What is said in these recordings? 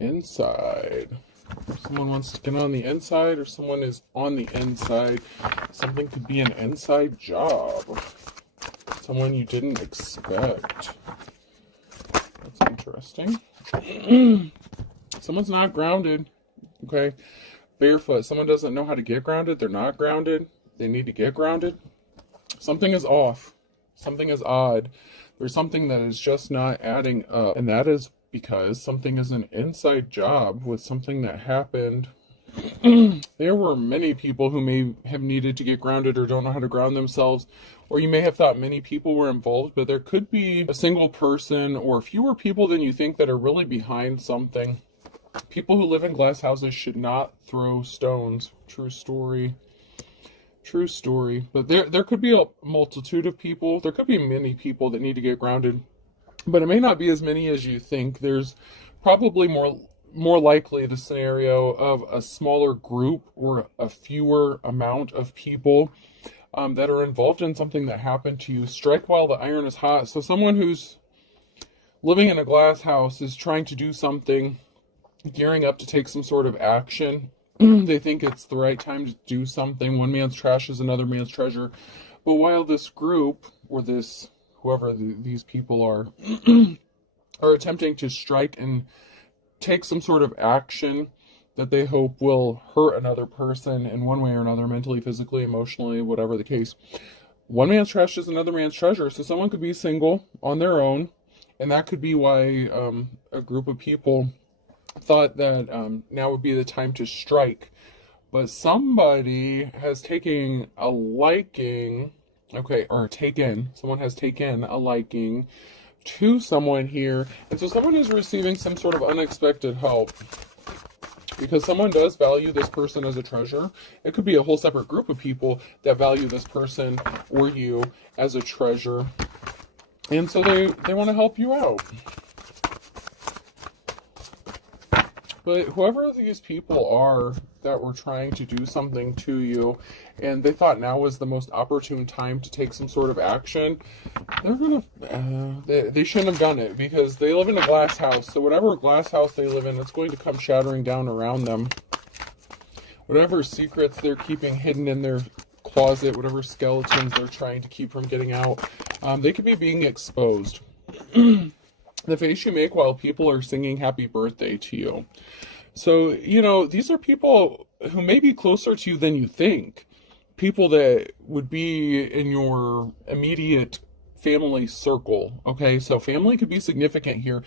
inside. Someone wants to get on the inside, or someone is on the inside. Something could be an inside job. Someone you didn't expect. That's interesting. Someone's not grounded. Okay. Barefoot. Someone doesn't know how to get grounded. They're not grounded. They need to get grounded. Something is off. Something is odd. There's something that is just not adding up. And that is because something is an inside job with something that happened. There were many people who may have needed to get grounded or don't know how to ground themselves, or you may have thought many people were involved, but there could be a single person or fewer people than you think that are really behind something. People who live in glass houses should not throw stones. True story. True story. But there could be a multitude of people. There could be many people that need to get grounded, but it may not be as many as you think. There's probably more likely the scenario of a smaller group or a fewer amount of people that are involved in something that happened to you. Strike while the iron is hot. So someone who's living in a glass house is trying to do something, gearing up to take some sort of action. They think it's the right time to do something. One man's trash is another man's treasure. But while this group, or this, whoever these people are attempting to strike and take some sort of action that they hope will hurt another person in one way or another, mentally, physically, emotionally, whatever the case. One man's trash is another man's treasure. So someone could be single on their own, and that could be why a group of people thought that now would be the time to strike. But somebody has taken a liking, someone has taken a liking to someone here. And so someone is receiving some sort of unexpected help, because someone does value this person as a treasure. It could be a whole separate group of people that value this person or you as a treasure. And so they want to help you out. But whoever these people are that were trying to do something to you, and they thought now was the most opportune time to take some sort of action, they shouldn't have done it, because they live in a glass house. So whatever glass house they live in, it's going to come shattering down around them. Whatever secrets they're keeping hidden in their closet, whatever skeletons they're trying to keep from getting out, they could be being exposed. The face you make while people are singing happy birthday to you. So, these are people who may be closer to you than you think. People that would be in your immediate family circle. Okay, so family could be significant here.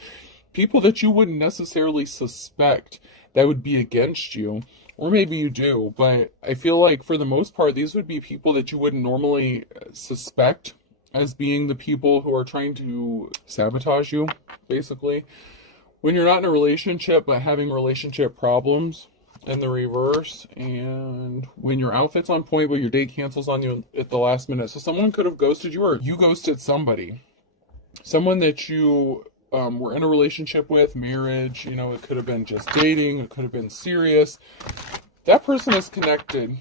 People that you wouldn't necessarily suspect that would be against you. Or maybe you do, but I feel like for the most part, these would be people that you wouldn't normally suspect as being the people who are trying to sabotage you, basically. When you're not in a relationship, but having relationship problems in the reverse, and when your outfit's on point, but your date cancels on you at the last minute. So someone could have ghosted you, or you ghosted somebody. Someone that you were in a relationship with, marriage, it could have been just dating, it could have been serious. That person is connected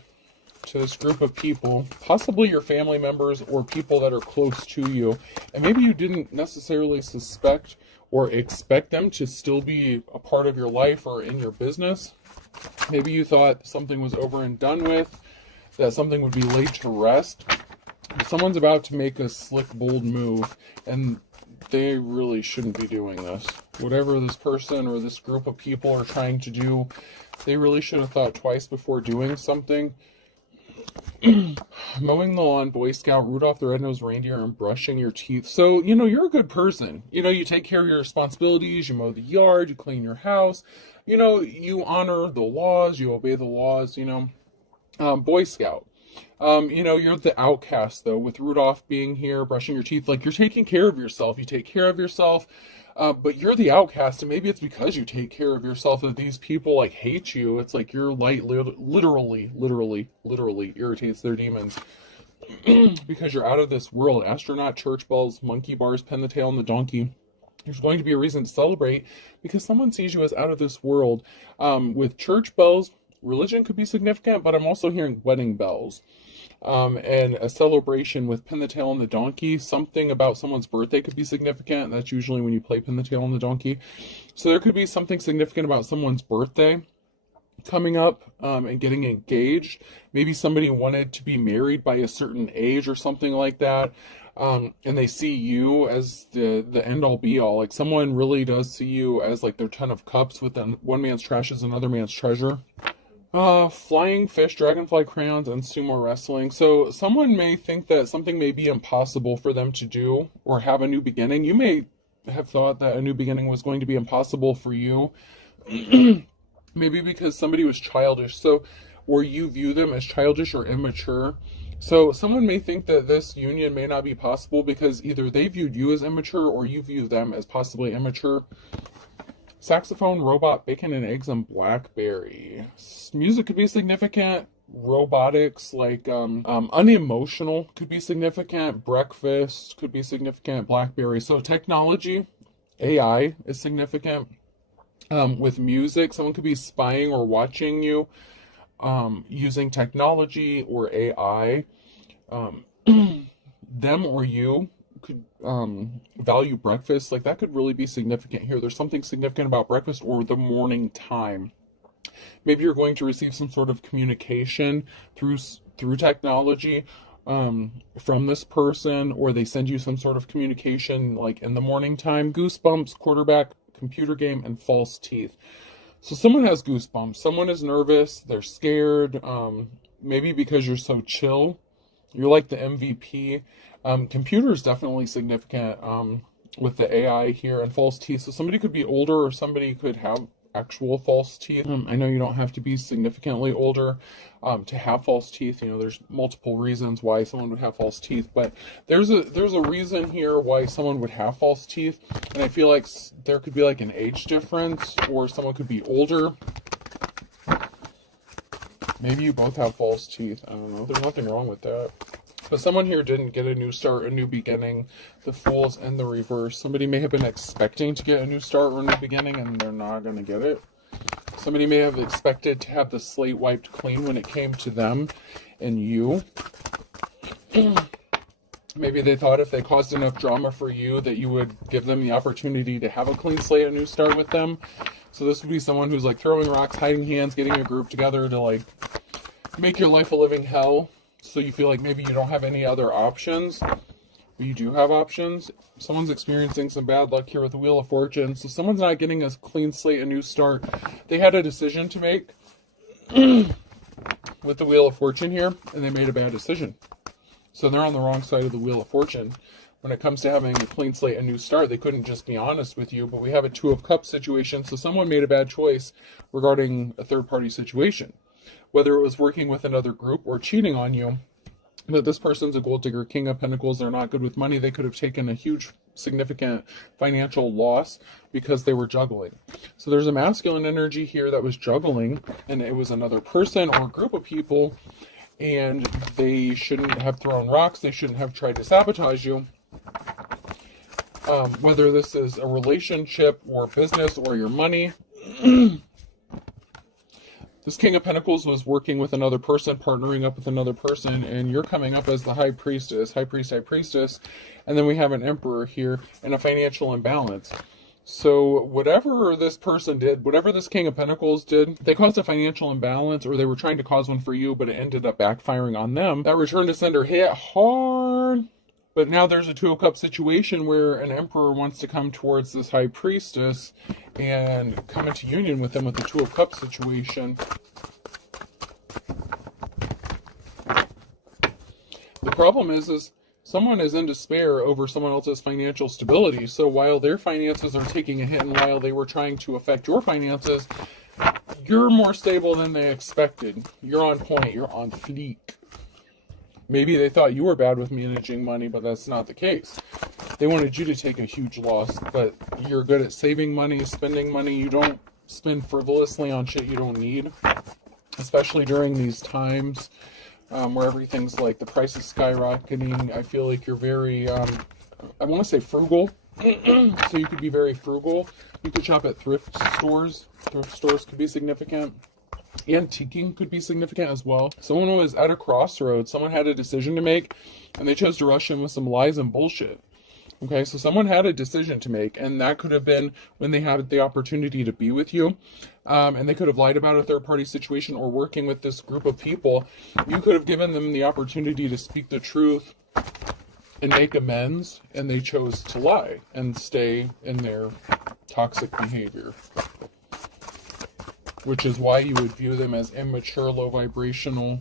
to this group of people, possibly your family members or people that are close to you, and maybe you didn't necessarily suspect or expect them to still be a part of your life or in your business. Maybe you thought something was over and done with, that something would be laid to rest. Someone's about to make a slick, bold move, and they really shouldn't be doing this. Whatever this person or this group of people are trying to do, they really should have thought twice before doing something. Mowing the lawn, Boy Scout, Rudolph the Red-Nosed Reindeer, and brushing your teeth. So, you're a good person. You take care of your responsibilities, you mow the yard, you clean your house, you honor the laws, you obey the laws, Boy Scout. You're the outcast, though, with Rudolph being here, brushing your teeth. Like, you're taking care of yourself. You take care of yourself, but you're the outcast, and maybe it's because you take care of yourself that these people, hate you. It's like your light literally irritates their demons. Because you're out of this world. Astronaut, church bells, monkey bars, pin the tail on the donkey. There's going to be a reason to celebrate, because someone sees you as out of this world. With church bells, Religion could be significant, but I'm also hearing wedding bells. And a celebration with pin the tail on the donkey. Something about someone's birthday could be significant. That's usually when you play pin the tail on the donkey. So there could be something significant about someone's birthday coming up, and getting engaged. Maybe somebody wanted to be married by a certain age or something like that. And they see you as the end all be all. Like someone really does see you as like their 10 of cups, with one man's trash is another man's treasure. Flying fish, dragonfly crayons, and sumo wrestling. So someone may think that something may be impossible for them to do or have a new beginning. You may have thought that a new beginning was going to be impossible for you. Maybe because somebody was childish. So, or you view them as childish or immature. So someone may think that this union may not be possible because either they viewed you as immature or you view them as possibly immature. Saxophone, robot, bacon and eggs, and blackberry. Music could be significant. Robotics, like unemotional, could be significant. Breakfast could be significant. Blackberry. So technology, AI is significant. With music, someone could be spying or watching you using technology or AI. Them or you could value breakfast. Like that could really be significant here. There's something significant about breakfast or the morning time. Maybe you're going to receive some sort of communication through technology from this person, or they send you some sort of communication like in the morning time. Goosebumps, quarterback, computer game, and false teeth. So someone has goosebumps. Someone is nervous. They're scared. Maybe because you're so chill. You're like the MVP. Computer is definitely significant with the AI here, and false teeth. So somebody could be older, or somebody could have actual false teeth. I know you don't have to be significantly older to have false teeth. You know, there's multiple reasons why someone would have false teeth, but there's a reason here why someone would have false teeth, and I feel like there could be like an age difference, or someone could be older. Maybe you both have false teeth. I don't know. There's nothing wrong with that. But someone here didn't get a new start, a new beginning. The Fool's in the reverse. Somebody may have been expecting to get a new start or a new beginning, and they're not going to get it. Somebody may have expected to have the slate wiped clean when it came to them and you. Maybe they thought if they caused enough drama for you that you would give them the opportunity to have a clean slate, a new start with them. So this would be someone who's like throwing rocks, hiding hands, getting a group together to like make your life a living hell. So you feel like maybe you don't have any other options, but you do have options. Someone's experiencing some bad luck here with the Wheel of Fortune. So someone's not getting a clean slate, a new start. They had a decision to make with the Wheel of Fortune here, and they made a bad decision. So they're on the wrong side of the Wheel of Fortune. When it comes to having a clean slate, a new start, they couldn't just be honest with you, but we have a Two of Cups situation. So someone made a bad choice regarding a third-party situation. Whether it was working with another group or cheating on you. But this person's a gold digger, King of Pentacles. They're not good with money. They could have taken a huge, significant financial loss because they were juggling. So there's a masculine energy here that was juggling, and it was another person or group of people, and they shouldn't have thrown rocks. They shouldn't have tried to sabotage you. Whether this is a relationship or business or your money. This King of Pentacles was working with another person, partnering up with another person, and you're coming up as the High Priestess, High Priest, High Priestess, and then we have an Emperor here and a financial imbalance. So whatever this person did, whatever this King of Pentacles did, they caused a financial imbalance, or they were trying to cause one for you, but it ended up backfiring on them. That return to sender hit hard. But now there's a Two of Cups situation where an Emperor wants to come towards this High Priestess and come into union with them with the Two of Cups situation. The problem is someone is in despair over someone else's financial stability. So while their finances are taking a hit and while they were trying to affect your finances, you're more stable than they expected. You're on point. You're on fleek. Maybe they thought you were bad with managing money, but that's not the case. They wanted you to take a huge loss, but you're good at saving money, spending money. You don't spend frivolously on shit you don't need, especially during these times where everything's like the price is skyrocketing. I feel like you're very, I want to say frugal. So you could be very frugal. You could shop at thrift stores. Thrift stores could be significant. Antiquing could be significant as well. Someone was at a crossroads. Someone had a decision to make, and they chose to rush in with some lies and bullshit. Okay, so someone had a decision to make, and that could have been when they had the opportunity to be with you, and they could have lied about a third-party situation, or working with this group of people. You could have given them the opportunity to speak the truth and make amends, and they chose to lie and stay in their toxic behavior, which is why you would view them as immature, low vibrational.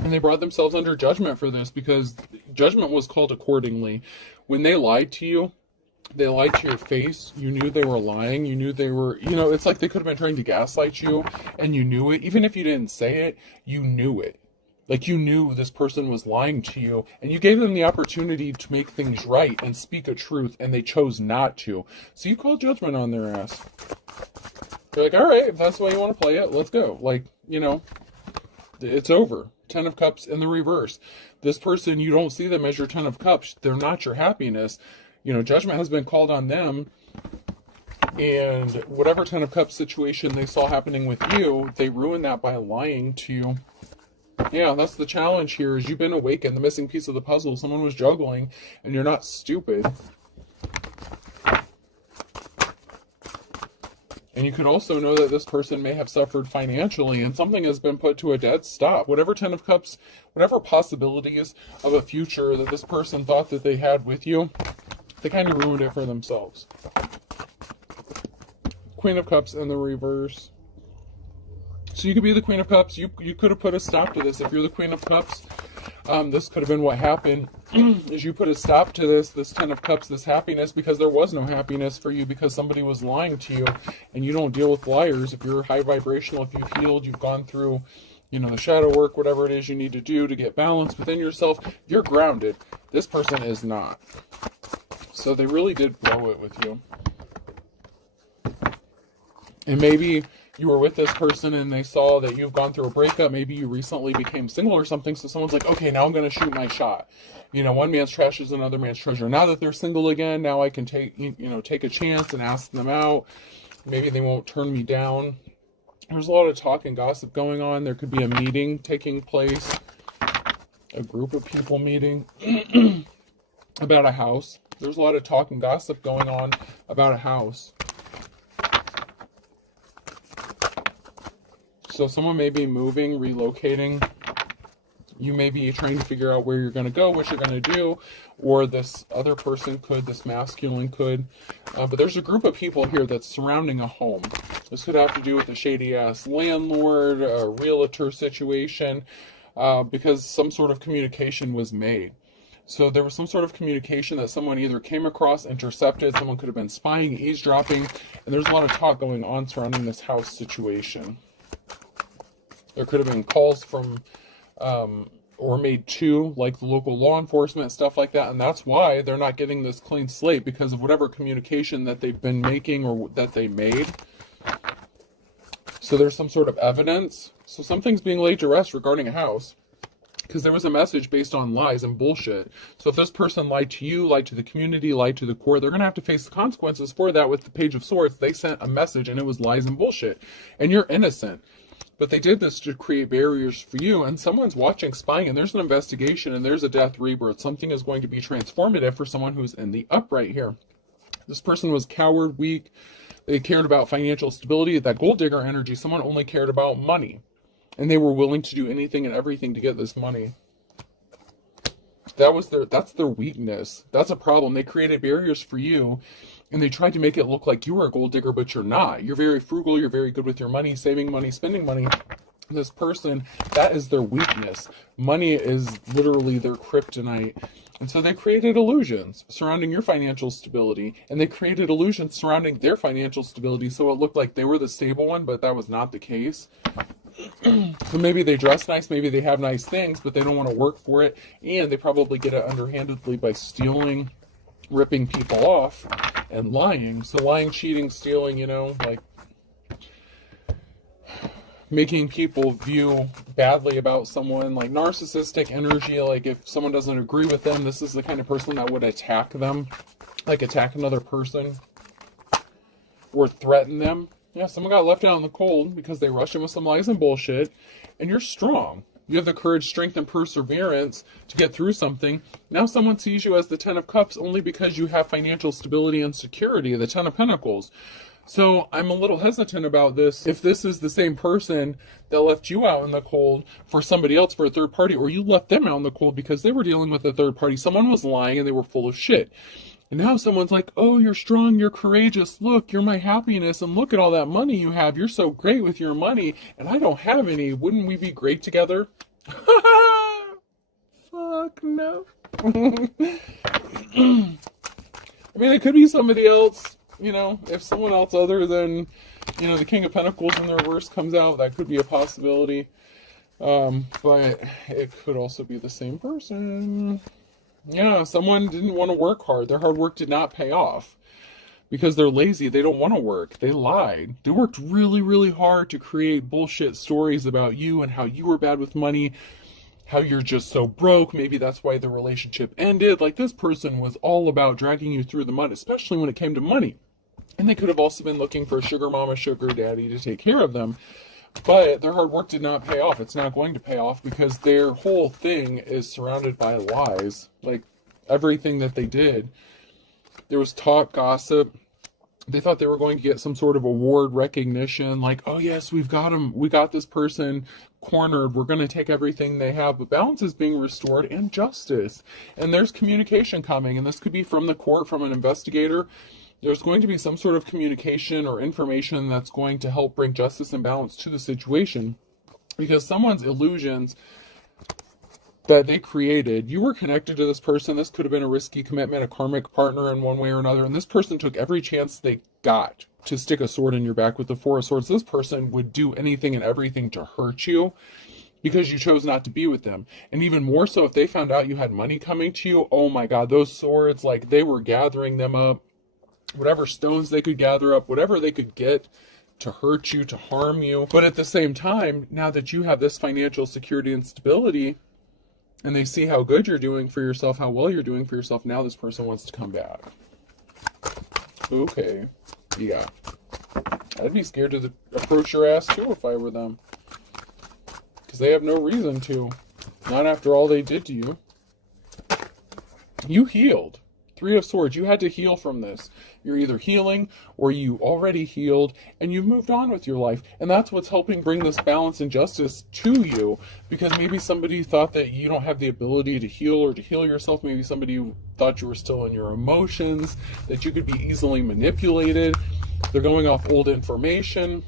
And they brought themselves under judgment for this, because judgment was called accordingly. When they lied to you, they lied to your face. You knew they were lying. You knew they were, it's like they could have been trying to gaslight you, and you knew it. Even if you didn't say it, you knew it. Like, you knew this person was lying to you, and you gave them the opportunity to make things right and speak a truth, and they chose not to. So you called judgment on their ass. You're like, all right, if that's the way you want to play it, let's go. Like, it's over. 10 of Cups in the reverse. This person, you don't see them as your 10 of Cups. They're not your happiness. Judgment has been called on them. And whatever 10 of Cups situation they saw happening with you, they ruined that by lying to you. Yeah, that's the challenge here, is you've been awakened. The missing piece of the puzzle. Someone was juggling, and you're not stupid. And you could also know that this person may have suffered financially, and something has been put to a dead stop. Whatever 10 of Cups, whatever possibilities of a future that this person thought that they had with you, they kind of ruined it for themselves. Queen of Cups in the reverse. So you could be the Queen of Cups. You could have put a stop to this. If you're the Queen of Cups, this could have been what happened, is you put a stop to this 10 of Cups, this happiness, because there was no happiness for you, because somebody was lying to you, and you don't deal with liars. If you're high vibrational, if you've healed, you've gone through, the shadow work, whatever it is you need to do to get balance within yourself, you're grounded. This person is not. So they really did blow it with you. And maybe you were with this person and they saw that you've gone through a breakup. Maybe you recently became single or something. So someone's like, okay, now I'm going to shoot my shot. One man's trash is another man's treasure. Now that they're single again, now I can take a chance and ask them out. Maybe they won't turn me down. There's a lot of talk and gossip going on. There could be a meeting taking place, a group of people meeting about a house. There's a lot of talk and gossip going on about a house. So someone may be moving, relocating. You may be trying to figure out where you're going to go, what you're going to do, or this other person could, this masculine could. But there's a group of people here that's surrounding a home. This could have to do with a shady-ass landlord, a realtor situation, because some sort of communication was made. So there was some sort of communication that someone either came across, intercepted, someone could have been spying, eavesdropping, and there's a lot of talk going on surrounding this house situation. There could have been calls from, or made to, like the local law enforcement, stuff like that. And that's why they're not getting this clean slate, because of whatever communication that they've been making or that they made. So there's some sort of evidence. So something's being laid to rest regarding a house, because there was a message based on lies and bullshit. So if this person lied to you, lied to the community, lied to the core, they're going to have to face the consequences for that. With the Page of Swords, they sent a message and it was lies and bullshit. And you're innocent. But they did this to create barriers for you, and someone's watching, spying, and there's an investigation, and there's a death rebirth. Something is going to be transformative for someone who's in the upright here. This person was coward, weak. They cared about financial stability. That gold digger energy, someone only cared about money. And they were willing to do anything and everything to get this money. That's their weakness. That's a problem. They created barriers for you, and they tried to make it look like you were a gold digger, but you're not. You're very frugal. You're very good with your money, saving money, spending money. This person, that is their weakness. Money is literally their kryptonite. And so they created illusions surrounding your financial stability, and they created illusions surrounding their financial stability, so it looked like they were the stable one, but that was not the case. So maybe they dress nice, maybe they have nice things, but they don't want to work for it, and they probably get it underhandedly by stealing, ripping people off, and lying. So lying, cheating, stealing, like making people view badly about someone, like narcissistic energy. Like if someone doesn't agree with them, this is the kind of person that would attack them, like attack another person or threaten them. Yeah, someone got left out in the cold because they rushed in with some lies and bullshit, and you're strong. You have the courage, strength, and perseverance to get through something. Now someone sees you as the Ten of Cups only because you have financial stability and security, the Ten of Pentacles. So I'm a little hesitant about this. If this is the same person that left you out in the cold for somebody else, for a third party, or you left them out in the cold because they were dealing with a third party, someone was lying and they were full of shit. And now someone's like, oh, you're strong, you're courageous, look, you're my happiness, and look at all that money you have, you're so great with your money, and I don't have any, wouldn't we be great together? Fuck no. I mean, it could be somebody else, you know, if someone else other than, you know, the King of Pentacles in the reverse comes out, that could be a possibility. But it could also be the same person. Yeah, someone didn't want to work hard. Their hard work did not pay off because they're lazy. They don't want to work. They lied. They worked really, really hard to create bullshit stories about you and how you were bad with money, how you're just so broke. Maybe that's why the relationship ended. Like, this person was all about dragging you through the mud, especially when it came to money. And they could have also been looking for a sugar mama, sugar daddy to take care of them. But their hard work did not pay off. It's not going to pay off because their whole thing is surrounded by lies. Like, everything that they did, there was talk, gossip. They thought they were going to get some sort of award recognition. Like, oh yes, we've got them. We got this person cornered. We're going to take everything they have. But balance is being restored and justice. And there's communication coming. And this could be from the court, from an investigator. There's going to be some sort of communication or information that's going to help bring justice and balance to the situation. Because someone's illusions that they created, you were connected to this person. This could have been a risky commitment, a karmic partner in one way or another. And this person took every chance they got to stick a sword in your back with the Four of Swords. This person would do anything and everything to hurt you because you chose not to be with them. And even more so, if they found out you had money coming to you, oh my God, those swords, like, they were gathering them up. Whatever stones they could gather up, whatever they could get to hurt you, to harm you. But at the same time, now that you have this financial security and stability, and they see how good you're doing for yourself, how well you're doing for yourself, now this person wants to come back. Okay. Yeah. I'd be scared to approach your ass too if I were them. Because they have no reason to. Not after all they did to you. You healed. Three of Swords, you had to heal from this. You're either healing or you already healed and you've moved on with your life. And that's what's helping bring this balance and justice to you. Because maybe somebody thought that you don't have the ability to heal or to heal yourself. Maybe somebody thought you were still in your emotions, that you could be easily manipulated. They're going off old information.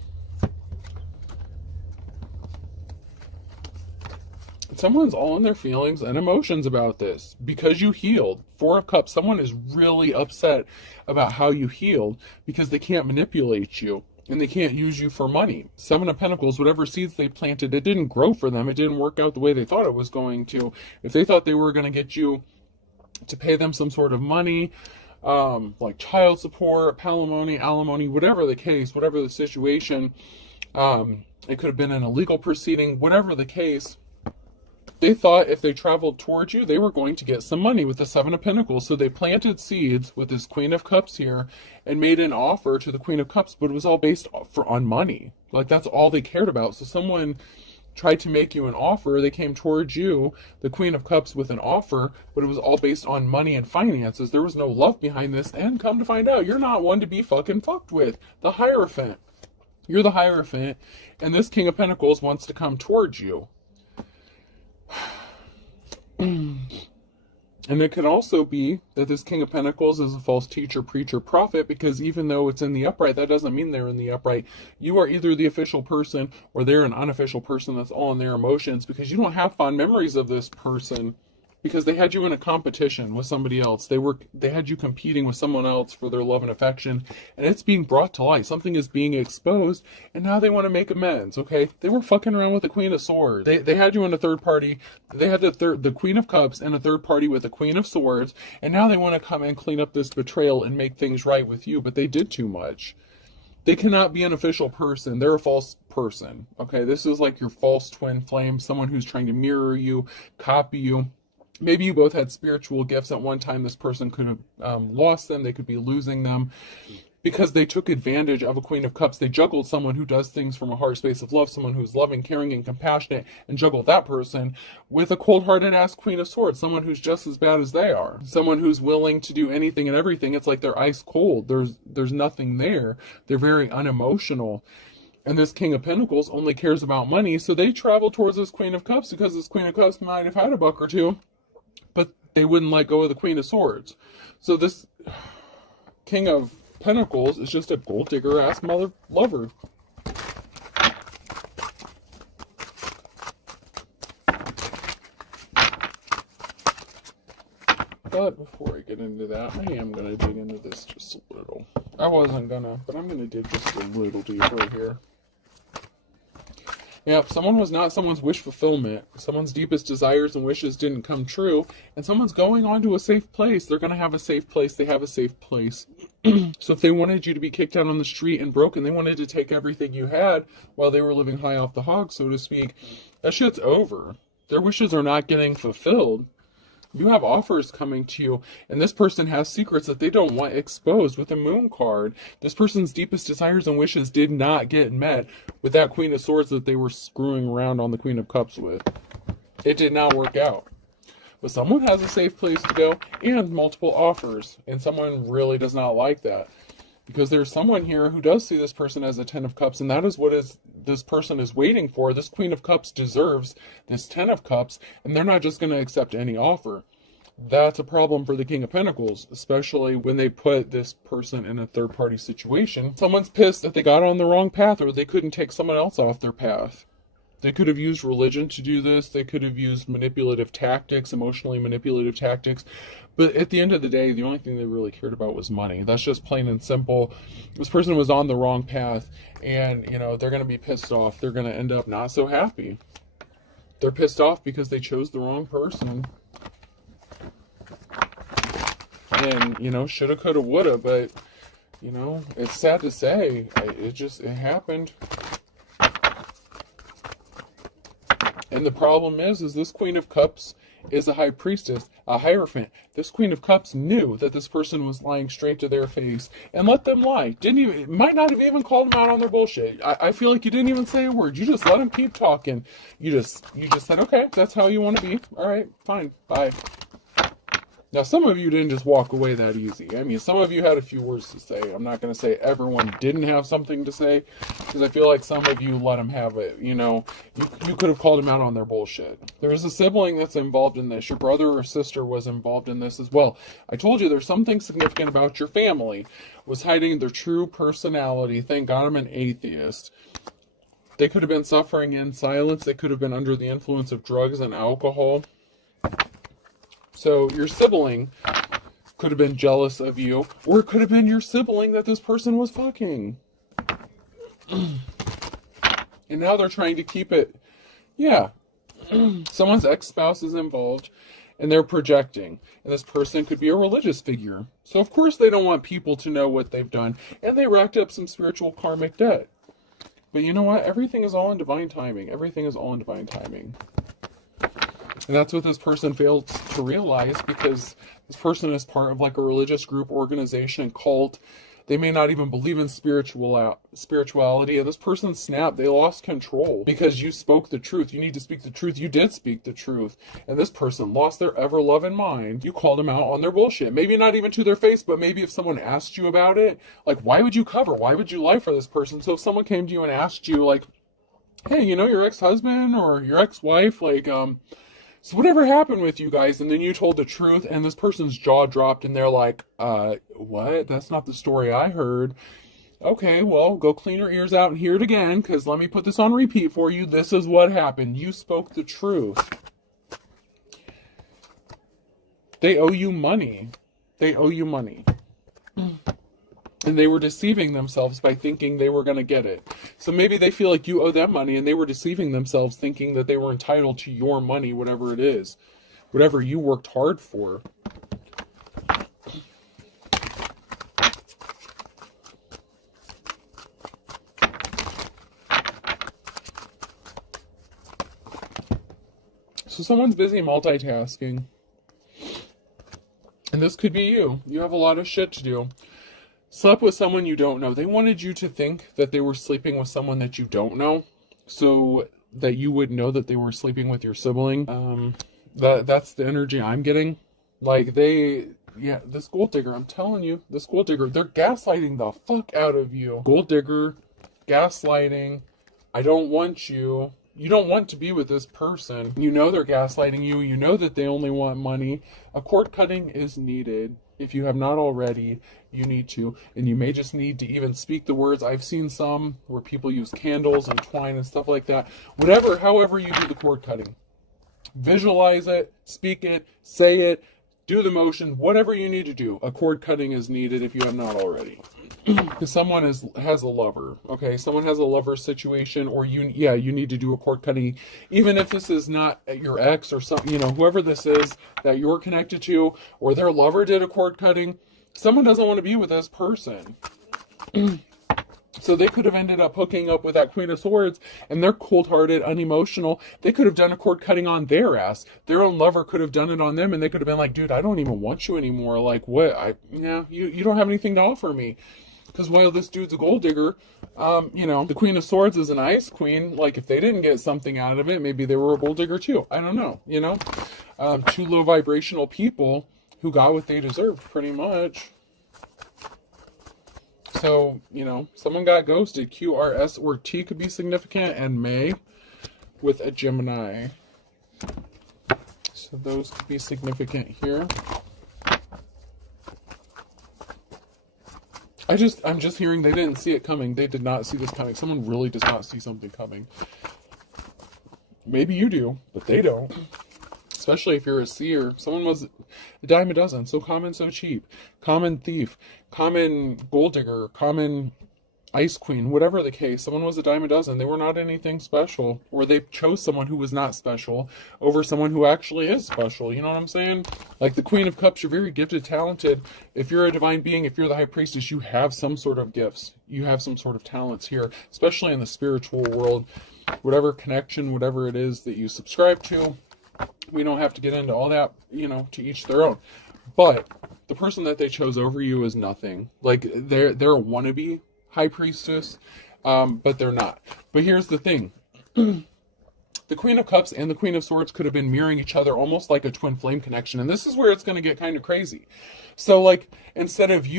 Someone's all in their feelings and emotions about this because you healed. Four of Cups, someone is really upset about how you healed because they can't manipulate you and they can't use you for money. Seven of Pentacles, whatever seeds they planted, it didn't grow for them. It didn't work out the way they thought it was going to. If they thought they were going to get you to pay them some sort of money, like child support, alimony, whatever the case, whatever the situation, it could have been an illegal proceeding, whatever the case, they thought if they traveled towards you, they were going to get some money with the Seven of Pentacles. So they planted seeds with this Queen of Cups here and made an offer to the Queen of Cups, but it was all based on money. Like, that's all they cared about. So someone tried to make you an offer. They came towards you, the Queen of Cups, with an offer, but it was all based on money and finances. There was no love behind this. And come to find out, you're not one to be fucking fucked with. The Hierophant. You're the Hierophant, and this King of Pentacles wants to come towards you. And it could also be that this King of Pentacles is a false teacher, preacher, prophet, because even though it's in the upright, that doesn't mean they're in the upright. You are either the official person or they're an unofficial person that's all in their emotions, because you don't have fond memories of this person because they had you in a competition with somebody else. They had you competing with someone else for their love and affection, and it's being brought to light. Something is being exposed, and now they want to make amends, okay? They were fucking around with the Queen of Swords. They had you in a third party. They had the Queen of Cups and a third party with the Queen of Swords, and now they want to come and clean up this betrayal and make things right with you, but they did too much. They cannot be an official person. They're a false person, okay? This is like your false twin flame, someone who's trying to mirror you, copy you. Maybe you both had spiritual gifts at one time. This person could have lost them. They could be losing them. because they took advantage of a Queen of Cups. They juggled someone who does things from a heart space of love, someone who's loving, caring, and compassionate, and juggled that person with a cold-hearted ass Queen of Swords, someone who's just as bad as they are, someone who's willing to do anything and everything. It's like they're ice cold. There's nothing there. They're very unemotional. And this King of Pentacles only cares about money, so they travel towards this Queen of Cups because this Queen of Cups might have had a buck or two, but they wouldn't let go of the Queen of Swords. So this King of Pentacles is just a gold digger ass mother lover. But before I get into that, I am going to dig into this just a little. I wasn't gonna, but I'm going to dig just a little deeper here. Yep, someone was not someone's wish fulfillment. Someone's deepest desires and wishes didn't come true, and someone's going on to a safe place. They're going to have a safe place. They have a safe place. So if they wanted you to be kicked out on the street and broken, they wanted to take everything you had while they were living high off the hog, so to speak, that shit's over. Their wishes are not getting fulfilled. You have offers coming to you, and this person has secrets that they don't want exposed with a moon card. This person's deepest desires and wishes did not get met with that Queen of Swords that they were screwing around on the Queen of Cups with. It did not work out. But someone has a safe place to go and multiple offers, and someone really does not like that. Because there's someone here who does see this person as a Ten of Cups, and that is what this person is waiting for. This Queen of Cups deserves this Ten of Cups, and they're not just going to accept any offer. That's a problem for the King of Pentacles, especially when they put this person in a third-party situation. Someone's pissed that they got on the wrong path, or they couldn't take someone else off their path. They could have used religion to do this. They could have used manipulative tactics, emotionally manipulative tactics. But at the end of the day, the only thing they really cared about was money. That's just plain and simple. This person was on the wrong path, and, you know, they're going to be pissed off. They're going to end up not so happy. They're pissed off because they chose the wrong person. And, you know, shoulda, coulda, woulda, but, you know, it's sad to say. It happened. And the problem is this Queen of Cups is a high priestess, a hierophant. This Queen of Cups knew that this person was lying straight to their face and let them lie. Might not have even called them out on their bullshit. I feel like you didn't even say a word. You just let them keep talking. You just said, okay, that's how you want to be. All right, fine, bye. Now, some of you didn't just walk away that easy. I mean, some of you had a few words to say. I'm not going to say everyone didn't have something to say, because I feel like some of you let them have it. You know, you could have called them out on their bullshit. There is a sibling that's involved in this. Your brother or sister was involved in this as well. I told you there's something significant about your family. Was hiding their true personality. Thank God I'm an atheist. They could have been suffering in silence. They could have been under the influence of drugs and alcohol. So your sibling could have been jealous of you, or it could have been your sibling that this person was fucking. And now they're trying to keep it. Yeah. Someone's ex-spouse is involved, and they're projecting. And this person could be a religious figure. So of course they don't want people to know what they've done, and they racked up some spiritual karmic debt. But you know what? Everything is all in divine timing. Everything is all in divine timing. And that's what this person failed to realize, because this person is part of like a religious group, organization, cult. They may not even believe in spirituality. And this person snapped. They lost control because you spoke the truth. You need to speak the truth. You did speak the truth. And this person lost their ever-loving mind. You called them out on their bullshit. Maybe not even to their face, but maybe if someone asked you about it, like, why would you cover? Why would you lie for this person? So if someone came to you and asked you, like, hey, you know, your ex-husband or your ex-wife, like, so whatever happened with you guys? And then you told the truth, and this person's jaw dropped, and they're like, what? That's not the story I heard. Okay, well, go clean your ears out and hear it again, because let me put this on repeat for you. This is what happened. You spoke the truth. They owe you money. They owe you money. And they were deceiving themselves by thinking they were going to get it. So maybe they feel like you owe them money, and they were deceiving themselves thinking that they were entitled to your money, whatever it is. Whatever you worked hard for. So someone's busy multitasking. And this could be you. You have a lot of shit to do. slept with someone you don't know. They wanted you to think that they were sleeping with someone that you don't know, so that you would know that they were sleeping with your sibling. That's the energy I'm getting. Like yeah, this gold digger, I'm telling you, this gold digger, they're gaslighting the fuck out of you. Gold digger, gaslighting, I don't want you. You don't want to be with this person. You know they're gaslighting you. You know that they only want money. A cord cutting is needed. If you have not already, you need to. And you may just need to even speak the words. I've seen some where people use candles and twine and stuff like that. Whatever, however you do the cord cutting. Visualize it, speak it, say it, do the motion, whatever you need to do. A cord cutting is needed if you have not already. Because someone has a lover, okay? Someone has a lover situation, or you need to do a cord cutting, even if this is not your ex or something, whoever this is that you're connected to, or their lover did a cord cutting. Someone doesn't want to be with this person. So they could have ended up hooking up with that Queen of Swords, and they're cold-hearted, unemotional. They could have done a cord cutting on their ass. Their own lover could have done it on them, and they could have been like, dude, I don't even want you anymore. Like, what? You don't have anything to offer me. Because while this dude's a gold digger, the Queen of Swords is an ice queen. Like, if they didn't get something out of it, maybe they were a gold digger too. I don't know, two low vibrational people who got what they deserved, pretty much. So, someone got ghosted. Q, R, S, or T could be significant, and May with a Gemini. So those could be significant here. I'm just hearing they didn't see it coming. They did not see this coming. Someone really does not see something coming. Maybe you do, but they don't. Especially if you're a seer. Someone was a dime a dozen. So common, so cheap. Common thief. Common gold digger. Common ice queen. Whatever the case. Someone was a dime a dozen. They were not anything special. Or they chose someone who was not special over someone who actually is special. You know what I'm saying? Like the Queen of Cups, you're very gifted, talented. If you're a divine being, if you're the High Priestess, you have some sort of gifts. You have some sort of talents here. Especially in the spiritual world. Whatever connection, whatever it is that you subscribe to. We don't have to get into all that, to each their own. But the person that they chose over you is nothing. Like, they're a wannabe High Priestess, but they're not. But here's the thing. The Queen of Cups and the Queen of Swords could have been mirroring each other almost like a twin flame connection. And this is where it's going to get kind of crazy. So, like, instead of the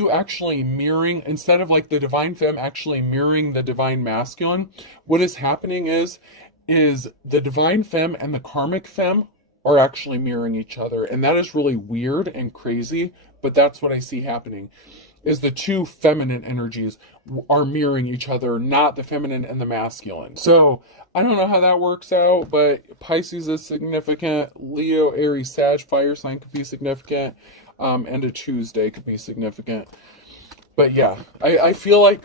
Divine Femme actually mirroring the Divine Masculine, what is happening is the Divine Femme and the Karmic Femme are actually mirroring each other. And that is really weird and crazy, but that's what I see happening, is the two feminine energies are mirroring each other, not the feminine and the masculine. So I don't know how that works out, but Pisces is significant. Leo, Aries, Sag, fire sign could be significant. And a Tuesday could be significant. But yeah, I feel like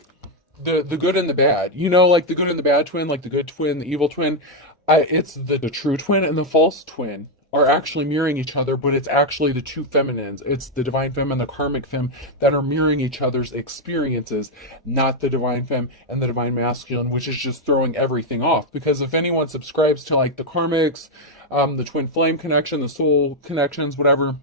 the good and the bad, like the good and the bad twin, like the good twin, the evil twin, it's the true twin and the false twin are actually mirroring each other, but it's actually the two feminines. It's the Divine Femme and the Karmic Femme that are mirroring each other's experiences, not the Divine Femme and the Divine Masculine, which is just throwing everything off. Because if anyone subscribes to like the Karmics, the twin flame connection, the soul connections, whatever,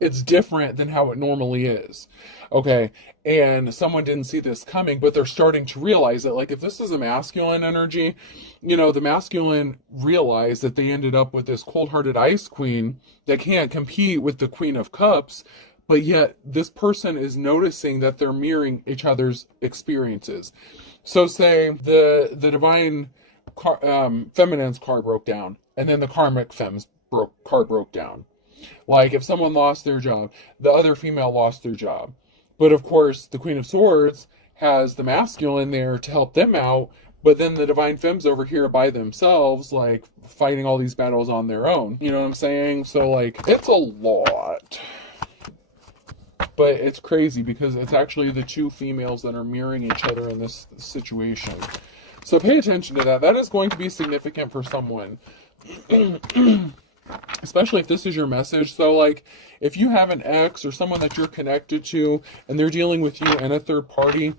it's different than how it normally is. Okay. And someone didn't see this coming, but they're starting to realize that, like, if this is a masculine energy, the masculine realized that they ended up with this cold-hearted ice queen that can't compete with the Queen of Cups, but yet this person is noticing that they're mirroring each other's experiences. So say the divine feminine's car broke down, and then the karmic femme's car broke down. Like, if someone lost their job, the other female lost their job. But of course, the Queen of Swords has the masculine there to help them out, but then the Divine Femmes over here by themselves, like, fighting all these battles on their own. You know what I'm saying? So, like, it's a lot. But it's crazy because it's actually the two females that are mirroring each other in this situation. So pay attention to that. That is going to be significant for someone. Especially if this is your message. So, like, if you have an ex or someone that you're connected to and they're dealing with you and a third party,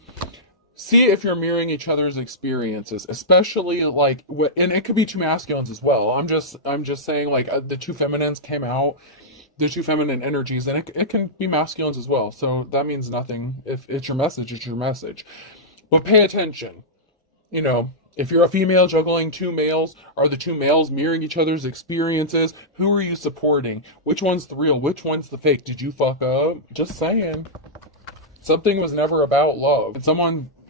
see if you're mirroring each other's experiences, especially like and it could be two masculines as well. I'm just saying, like, the two feminines came out, the two feminine energies, and it can be masculines as well. So that means nothing. If it's your message, it's your message. But pay attention. You know, if you're a female juggling two males, are the two males mirroring each other's experiences? Who are you supporting? Which one's the real? Which one's the fake? Did you fuck up? Just saying. Something was never about love. And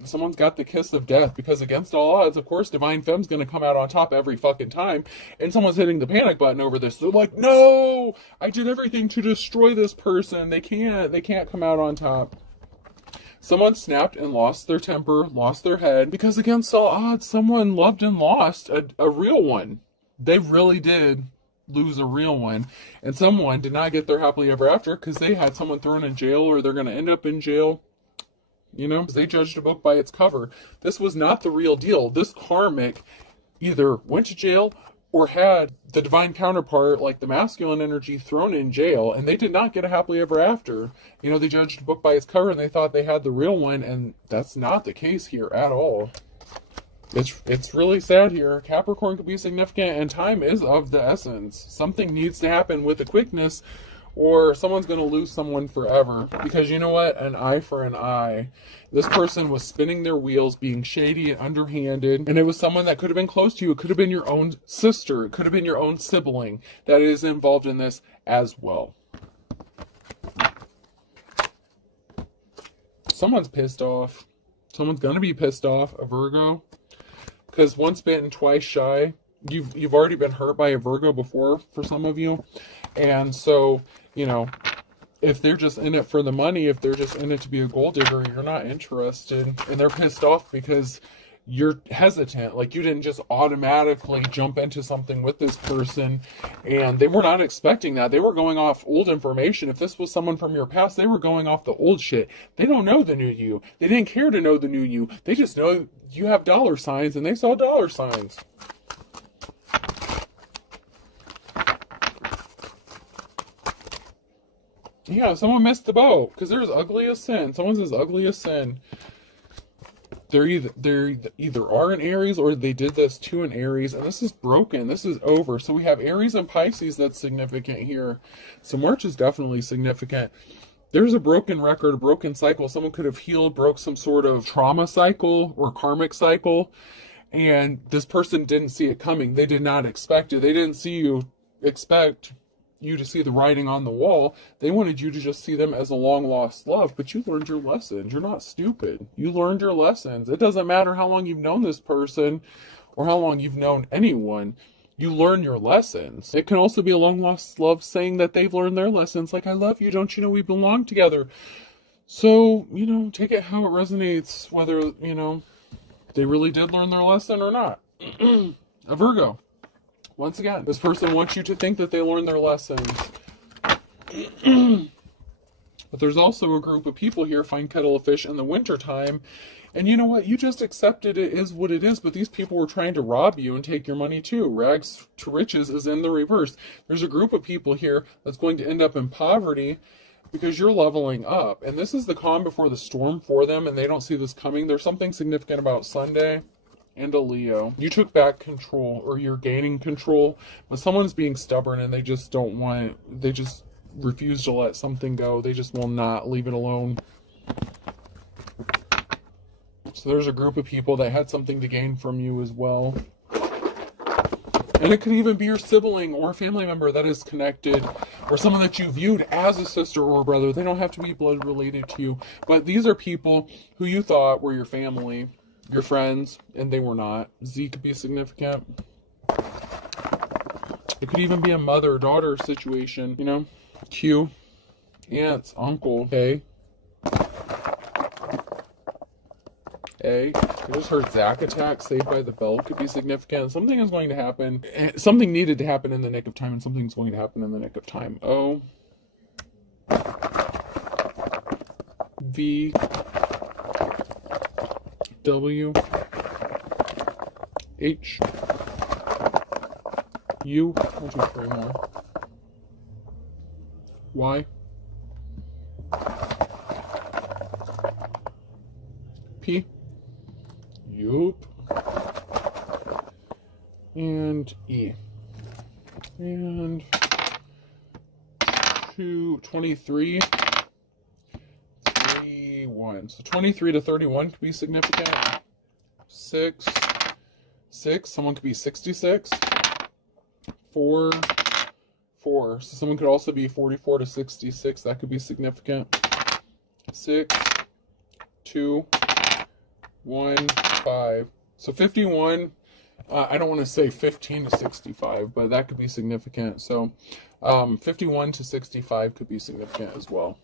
someone's got the kiss of death, because against all odds, of course, Divine Femme's going to come out on top every fucking time, and someone's hitting the panic button over this. They're like, no, I did everything to destroy this person. They can't come out on top. Someone snapped and lost their temper, lost their head, because against all odds, someone loved and lost a real one. They really did lose a real one. And someone did not get their happily ever after because they had someone thrown in jail, or they're going to end up in jail. You know, they judged a book by its cover. This was not the real deal. This karmic either went to jail or had the divine counterpart, like the masculine energy, thrown in jail, and they did not get a happily ever after. You know, they judged a book by its cover and they thought they had the real one, and that's not the case here at all. It's really sad here. Capricorn could be significant, and time is of the essence. Something needs to happen with a quickness, or someone's going to lose someone forever. Because you know what? An eye for an eye. This person was spinning their wheels, being shady and underhanded, and it was someone that could have been close to you. It could have been your own sister. It could have been your own sibling that is involved in this as well. Someone's pissed off. Someone's going to be pissed off, a Virgo. Because once bitten, twice shy. You've already been hurt by a Virgo before, for some of you. And so, you know, if they're just in it for the money, if they're just in it to be a gold digger, you're not interested. And they're pissed off because you're hesitant. Like, you didn't just automatically jump into something with this person. And they were not expecting that. They were going off old information. If this was someone from your past, they were going off the old shit. They don't know the new you. They didn't care to know the new you. They just know you have dollar signs, and they saw dollar signs. Yeah, someone missed the boat, because there's ugly as sin. Someone's as ugly as sin. They're either are an Aries, or they did this to an Aries, and this is broken. This is over. So we have Aries and Pisces that's significant here. So March is definitely significant. There's a broken record, a broken cycle. Someone could have healed, broke some sort of trauma cycle or karmic cycle, and this person didn't see it coming. They did not expect it. They didn't expect you to see the writing on the wall. They wanted you to just see them as a long lost love, but you learned your lessons. You're not stupid. You learned your lessons. It doesn't matter how long you've known this person or how long you've known anyone. You learn your lessons. It can also be a long lost love saying that they've learned their lessons. Like, I love you. Don't you know we belong together? So, you know, take it how it resonates, whether, you know, they really did learn their lesson or not. A Virgo. Once again, this person wants you to think that they learned their lessons. But there's also a group of people here, find kettle of fish in the wintertime. And you know what? You just accepted it is what it is, but these people were trying to rob you and take your money too. Rags to riches is in the reverse. There's a group of people here that's going to end up in poverty because you're leveling up. And this is the calm before the storm for them, and they don't see this coming. There's something significant about Sunday. And a Leo. You took back control, or you're gaining control, but someone's being stubborn and they just don't want it. They just refuse to let something go. They just will not leave it alone. So there's a group of people that had something to gain from you as well. And it could even be your sibling or a family member that is connected, or someone that you viewed as a sister or a brother. They don't have to be blood related to you, but these are people who you thought were your family, your friends, and they were not. Z could be significant. It could even be a mother-daughter situation, you know? Q, aunts, uncle, A. I just heard Zack attack, Saved by the Bell could be significant. Something is going to happen. Something needed to happen in the nick of time, and something's going to happen in the nick of time. O. V. W. H. U. 1, 2, 3 more. Y. P. Yup. And E. And to 23, 31. So 23 to 31 could be significant. 6, 6. Someone could be 66. 4, 4. So someone could also be 44 to 66. That could be significant. 6, 2, 1, 5. So 51. I don't want to say 15 to 65, but that could be significant. So 51 to 65 could be significant as well.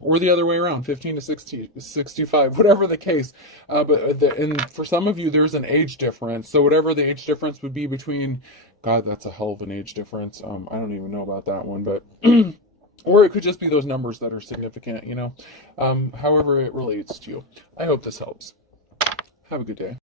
Or the other way around, 15 to 65, whatever the case. And for some of you, there's an age difference. So whatever the age difference would be between, God, that's a hell of an age difference. I don't even know about that one, but, or it could just be those numbers that are significant, you know, however it relates to you. I hope this helps. Have a good day.